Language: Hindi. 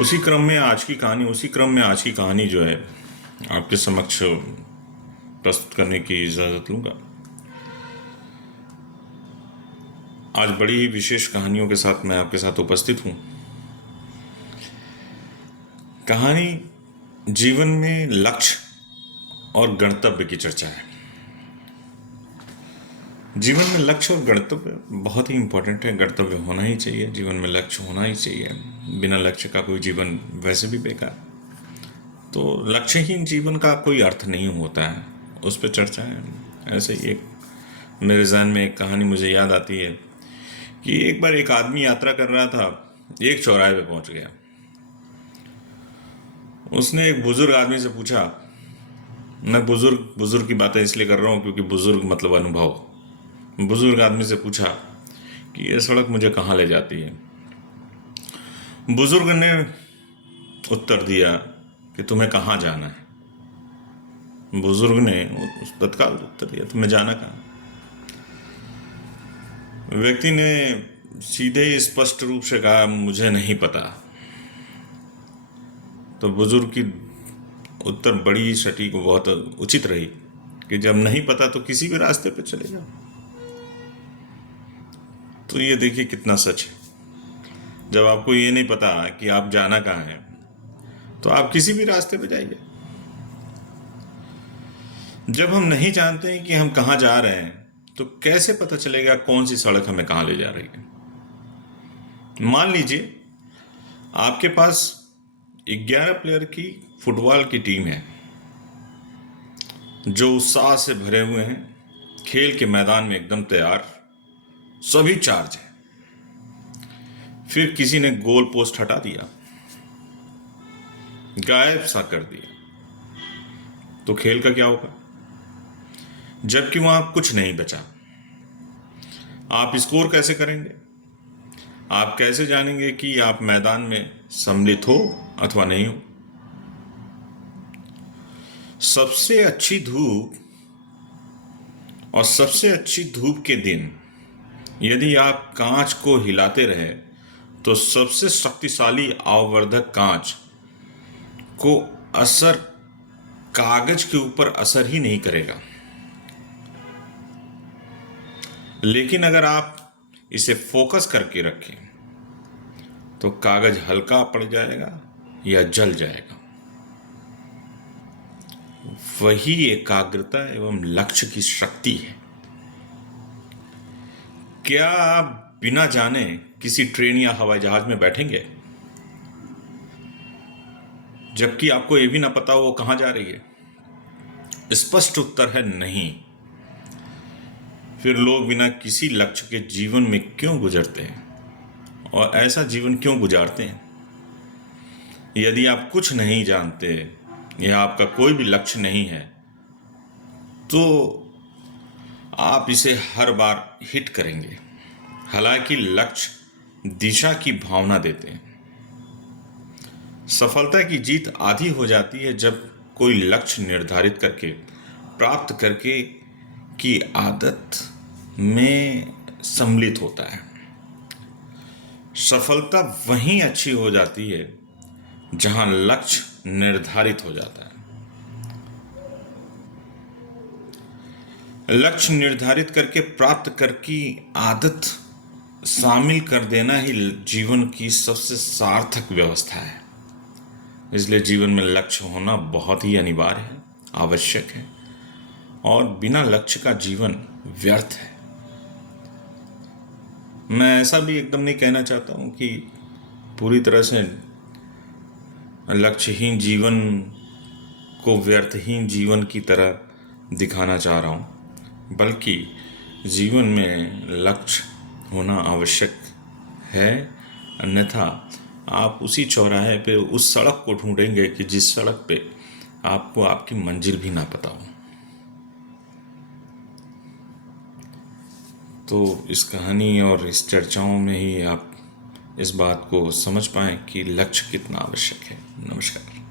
उसी क्रम में आज की कहानी जो है आपके समक्ष प्रस्तुत करने की इजाज़त लूँगा। आज बड़ी ही विशेष कहानियों के साथ मैं आपके साथ उपस्थित हूँ। कहानी जीवन में लक्ष्य और गंतव्य की चर्चा है। जीवन में लक्ष्य और गंतव्य बहुत ही इम्पोर्टेंट है। गंतव्य होना ही चाहिए, जीवन में लक्ष्य होना ही चाहिए। बिना लक्ष्य का कोई जीवन वैसे भी बेकार। तो लक्ष्यहीन जीवन का कोई अर्थ नहीं होता है, उस पर चर्चा है। ऐसे ही एक मेरे ज़हन में एक कहानी मुझे याद आती है कि एक बार एक आदमी यात्रा कर रहा था, एक चौराहे पे पहुंच गया। उसने एक बुजुर्ग आदमी से पूछा, मैं बुजुर्ग की बातें इसलिए कर रहा हूँ क्योंकि बुजुर्ग मतलब अनुभव। बुजुर्ग आदमी से पूछा कि ये सड़क मुझे कहाँ ले जाती है। बुजुर्ग ने उत्तर दिया कि तुम्हें कहाँ जाना है। बुजुर्ग ने तत्काल उत्तर दिया, तुम्हें जाना कहाँ। व्यक्ति ने सीधे स्पष्ट रूप से कहा, मुझे नहीं पता। तो बुजुर्ग की उत्तर बड़ी सटीक, बहुत उचित रही कि जब नहीं पता तो किसी भी रास्ते पे चले जाओ। तो ये देखिए कितना सच है। जब आपको ये नहीं पता कि आप जाना कहाँ है तो आप किसी भी रास्ते पे जाइए। जब हम नहीं जानते हैं कि हम कहाँ जा रहे हैं तो कैसे पता चलेगा कौन सी सड़क हमें कहाँ ले जा रही है। मान लीजिए आपके पास 11 प्लेयर की फुटबॉल की टीम है जो उत्साह से भरे हुए हैं, खेल के मैदान में एकदम तैयार, सभी चार्ज है। फिर किसी ने गोल पोस्ट हटा दिया, गायब सा कर दिया, तो खेल का क्या होगा? जबकि वहां कुछ नहीं बचा। आप स्कोर कैसे करेंगे? आप कैसे जानेंगे कि आप मैदान में सम्मिलित हो अथवा नहीं हो? सबसे अच्छी धूप और सबसे अच्छी धूप के दिन यदि आप कांच को हिलाते रहे तो सबसे शक्तिशाली आवर्धक कांच को असर कागज के ऊपर असर ही नहीं करेगा। लेकिन अगर आप इसे फोकस करके रखें तो कागज हल्का पड़ जाएगा या जल जाएगा। वही एकाग्रता एवं लक्ष्य की शक्ति है। क्या आप बिना जाने किसी ट्रेन या हवाई जहाज में बैठेंगे जबकि आपको ये भी ना पता वो कहां जा रही है? स्पष्ट उत्तर है नहीं। फिर लोग बिना किसी लक्ष्य के जीवन में क्यों गुजरते हैं और ऐसा जीवन क्यों गुजारते हैं? यदि आप कुछ नहीं जानते या आपका कोई भी लक्ष्य नहीं है तो आप इसे हर बार हिट करेंगे। हालांकि लक्ष्य दिशा की भावना देते हैं। सफलता की जीत आधी हो जाती है जब कोई लक्ष्य निर्धारित करके प्राप्त करके की आदत में सम्मिलित होता है। सफलता वहीं अच्छी हो जाती है जहां लक्ष्य निर्धारित हो जाता है। लक्ष्य निर्धारित करके प्राप्त करके आदत शामिल कर देना ही जीवन की सबसे सार्थक व्यवस्था है। इसलिए जीवन में लक्ष्य होना बहुत ही अनिवार्य है, आवश्यक है, और बिना लक्ष्य का जीवन व्यर्थ है। मैं ऐसा भी एकदम नहीं कहना चाहता हूँ कि पूरी तरह से लक्ष्यहीन जीवन को व्यर्थहीन जीवन की तरह दिखाना चाह रहा हूँ, बल्कि जीवन में लक्ष्य होना आवश्यक है। अन्यथा आप उसी चौराहे पे उस सड़क को ढूंढेंगे कि जिस सड़क पे आपको आपकी मंजिल भी ना पता हो। तो इस कहानी और इस चर्चाओं में ही आप इस बात को समझ पाएं कि लक्ष्य कितना आवश्यक है। नमस्कार।